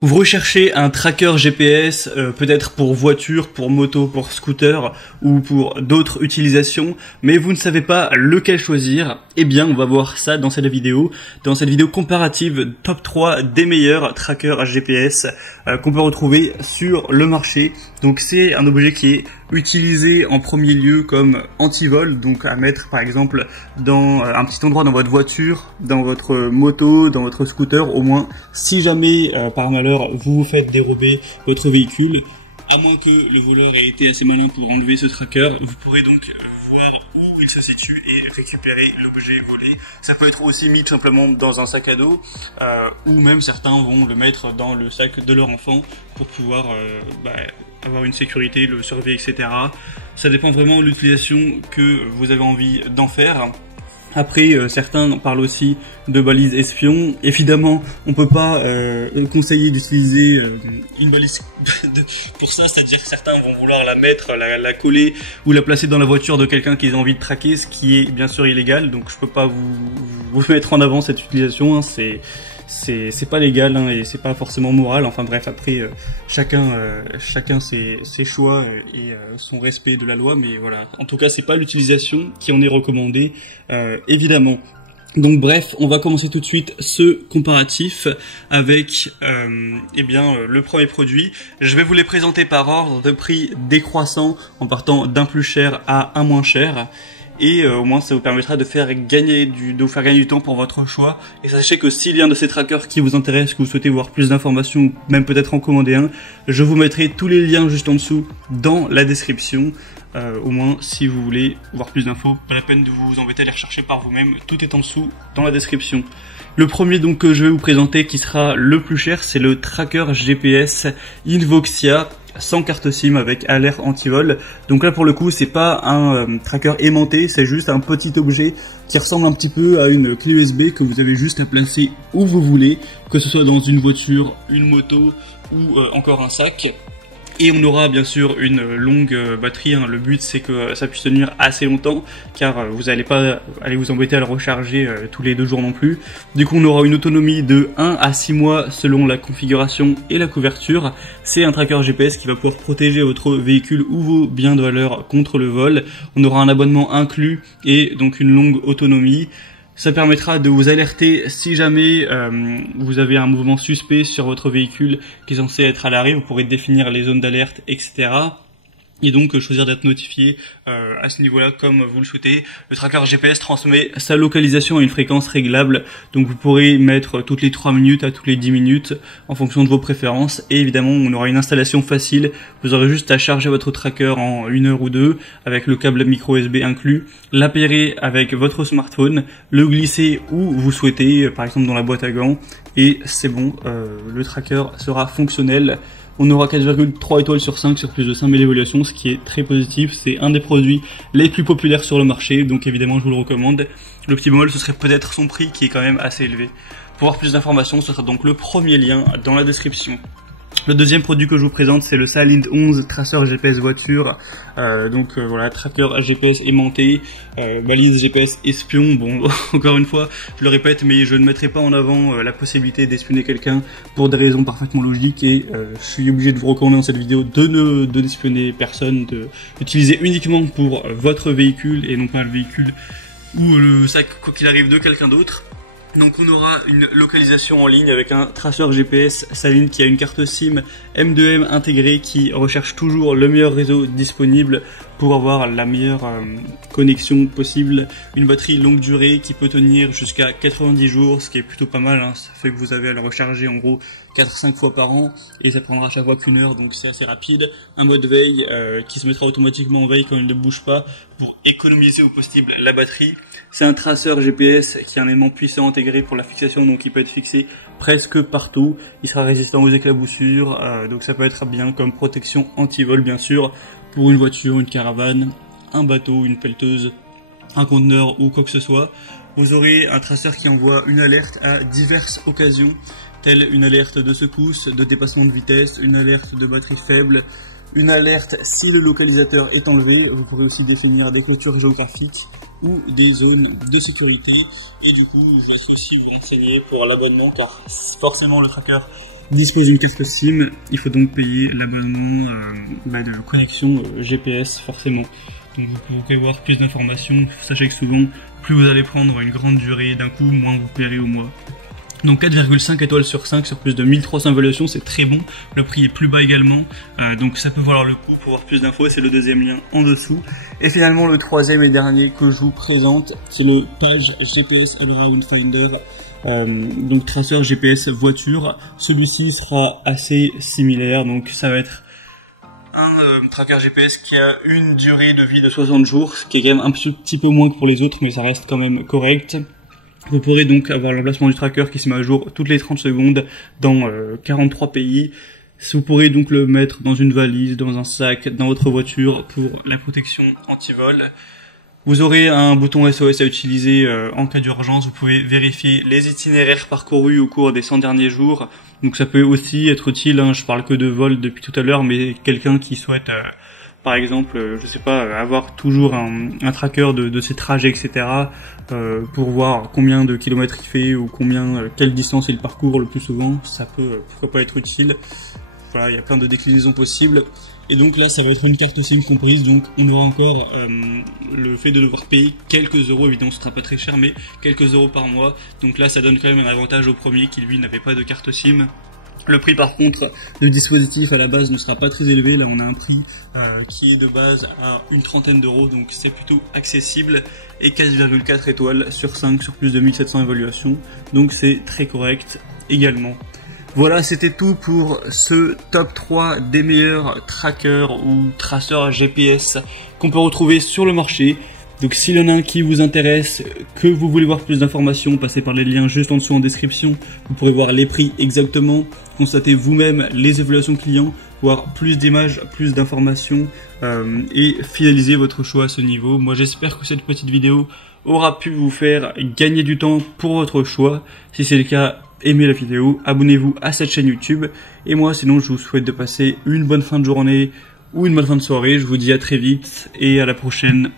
Vous recherchez un tracker GPS, peut-être pour voiture, pour moto, pour scooter ou pour d'autres utilisations, mais vous ne savez pas lequel choisir. Eh bien, on va voir ça dans cette vidéo comparative top 3 des meilleurs trackers GPS qu'on peut retrouver sur le marché. Donc c'est un objet qui est utilisé en premier lieu comme anti-vol, donc à mettre par exemple dans un petit endroit dans votre voiture, dans votre moto, dans votre scooter, au moins si jamais par malheur vous faites dérober votre véhicule, à moins que le voleur ait été assez malin pour enlever ce tracker, vous pourrez donc voir où il se situe et récupérer l'objet volé. Ça peut être aussi mis tout simplement dans un sac à dos, ou même certains vont le mettre dans le sac de leur enfant pour pouvoir avoir une sécurité, le surveiller, etc. Ça dépend vraiment de l'utilisation que vous avez envie d'en faire. Après, certains parlent aussi de balises espions. Évidemment, on peut pas conseiller d'utiliser une balise pour ça, c'est-à-dire que certains vont vouloir la mettre, la coller ou la placer dans la voiture de quelqu'un qu'ils ont envie de traquer, ce qui est bien sûr illégal. Donc je peux pas vous mettre en avant cette utilisation, hein. C'est pas légal, hein, et c'est pas forcément moral. Enfin bref, après chacun ses choix et son respect de la loi, mais voilà. En tout cas, c'est pas l'utilisation qui en est recommandée, évidemment. Donc bref, on va commencer tout de suite ce comparatif avec le premier produit. Je vais vous les présenter par ordre de prix décroissant en partant d'un plus cher à un moins cher. Et au moins ça vous permettra de vous faire gagner du temps pour votre choix. Et sachez que s'il y a un de ces trackers qui vous intéresse, que vous souhaitez voir plus d'informations, même peut-être en commander un, je vous mettrai tous les liens juste en dessous dans la description. Au moins si vous voulez voir plus d'infos, pas la peine de vous embêter à les rechercher par vous-même, tout est en dessous dans la description. Le premier donc que je vais vous présenter qui sera le plus cher, c'est le tracker GPS Invoxia sans carte SIM avec alerte anti-vol. Donc là pour le coup c'est pas un tracker aimanté, c'est juste un petit objet qui ressemble un petit peu à une clé USB que vous avez juste à placer où vous voulez, que ce soit dans une voiture, une moto ou encore un sac. Et on aura bien sûr une longue batterie, hein. Le but c'est que ça puisse tenir assez longtemps, car vous n'allez pas aller vous embêter à le recharger tous les 2 jours non plus. Du coup on aura une autonomie de 1 à 6 mois selon la configuration et la couverture. C'est un tracker GPS qui va pouvoir protéger votre véhicule ou vos biens de valeur contre le vol. On aura un abonnement inclus et donc une longue autonomie. Ça permettra de vous alerter si jamais vous avez un mouvement suspect sur votre véhicule qui est censé être à l'arrêt. Vous pourrez définir les zones d'alerte, etc. Et donc choisir d'être notifié à ce niveau-là comme vous le souhaitez. Le tracker GPS transmet sa localisation à une fréquence réglable, donc vous pourrez mettre toutes les 3 minutes à toutes les 10 minutes en fonction de vos préférences. Et évidemment on aura une installation facile, vous aurez juste à charger votre tracker en 1 heure ou 2 avec le câble micro USB inclus, l'appairer avec votre smartphone, le glisser où vous souhaitez, par exemple dans la boîte à gants, et c'est bon, le tracker sera fonctionnel. On aura 4,3 étoiles sur 5 sur plus de 5000 évaluations, ce qui est très positif. C'est un des produits les plus populaires sur le marché, donc évidemment je vous le recommande. Le petit bémol, ce serait peut-être son prix qui est quand même assez élevé. Pour avoir plus d'informations, ce sera donc le premier lien dans la description. Le deuxième produit que je vous présente, c'est le Salint 11 Tracer GPS voiture. Voilà, tracker GPS aimanté, balise GPS espion. Bon, encore une fois, je le répète, mais je ne mettrai pas en avant la possibilité d'espionner quelqu'un pour des raisons parfaitement logiques. Et je suis obligé de vous recommander dans cette vidéo de n'espionner personne, d'utiliser uniquement pour votre véhicule et non pas le véhicule ou le sac, quoi qu'il arrive, de quelqu'un d'autre. Donc on aura une localisation en ligne avec un traceur GPS Salint qui a une carte SIM M2M intégrée qui recherche toujours le meilleur réseau disponible pour avoir la meilleure connexion possible. Une batterie longue durée qui peut tenir jusqu'à 90 jours, ce qui est plutôt pas mal, hein. Ça fait que vous avez à le recharger en gros 4-5 fois par an et ça prendra à chaque fois qu'1 heure, donc c'est assez rapide. Un mode veille qui se mettra automatiquement en veille quand il ne bouge pas pour économiser au possible la batterie. C'est un traceur GPS qui a un élément puissant intégré pour la fixation, donc il peut être fixé presque partout. Il sera résistant aux éclaboussures, donc ça peut être bien comme protection anti-vol bien sûr, pour une voiture, une caravane, un bateau, une pelleteuse, un conteneur ou quoi que ce soit. Vous aurez un traceur qui envoie une alerte à diverses occasions, telle une alerte de secousse, de dépassement de vitesse, une alerte de batterie faible, une alerte si le localisateur est enlevé. Vous pourrez aussi définir des clôtures géographiques ou des zones de sécurité. Et du coup, je vais aussi vous renseigner pour l'abonnement, car forcément le tracker dispose d'une carte SIM, il faut donc payer l'abonnement de connexion GPS forcément. Donc vous pouvez voir plus d'informations. Sachez que souvent, plus vous allez prendre une grande durée d'un coup, moins vous paierez au mois. Donc 4,5 étoiles sur 5 sur plus de 1300 évaluations, c'est très bon. Le prix est plus bas également, donc ça peut valoir le coup. Pour voir plus d'infos, c'est le deuxième lien en dessous. Et finalement le troisième et dernier que je vous présente, c'est le Page GPS Allround Finder. Donc traceur GPS voiture. Celui-ci sera assez similaire, donc ça va être un tracker GPS qui a une durée de vie de 60 jours, ce qui est quand même un petit peu moins que pour les autres, mais ça reste quand même correct. Vous pourrez donc avoir l'emplacement du tracker qui se met à jour toutes les 30 secondes dans 43 pays. Vous pourrez donc le mettre dans une valise, dans un sac, dans votre voiture pour la protection anti-vol. Vous aurez un bouton SOS à utiliser en cas d'urgence. Vous pouvez vérifier les itinéraires parcourus au cours des 100 derniers jours. Donc ça peut aussi être utile, je parle que de vol depuis tout à l'heure, mais quelqu'un qui souhaite... par exemple, je sais pas, avoir toujours un tracker de ses trajets, etc. Pour voir combien de kilomètres il fait ou quelle distance il parcourt le plus souvent, ça peut pourquoi pas être utile. Voilà, il y a plein de déclinaisons possibles. Et donc là, ça va être une carte SIM comprise, donc on aura encore le fait de devoir payer quelques euros, évidemment ce sera pas très cher, mais quelques euros par mois. Donc là, ça donne quand même un avantage au premier qui lui n'avait pas de carte SIM. Le prix par contre du dispositif à la base ne sera pas très élevé, là on a un prix qui est de base à une trentaine d'euros, donc c'est plutôt accessible, et 4,4 étoiles sur 5 sur plus de 1700 évaluations, donc c'est très correct également. Voilà, c'était tout pour ce top 3 des meilleurs trackers ou traceurs GPS qu'on peut retrouver sur le marché. Donc s'il y en a un qui vous intéresse, que vous voulez voir plus d'informations, passez par les liens juste en dessous en description. Vous pourrez voir les prix exactement, constater vous-même les évaluations clients, voir plus d'images, plus d'informations et finaliser votre choix à ce niveau. Moi j'espère que cette petite vidéo aura pu vous faire gagner du temps pour votre choix. Si c'est le cas, aimez la vidéo, abonnez-vous à cette chaîne YouTube. Et moi sinon je vous souhaite de passer une bonne fin de journée ou une bonne fin de soirée. Je vous dis à très vite et à la prochaine.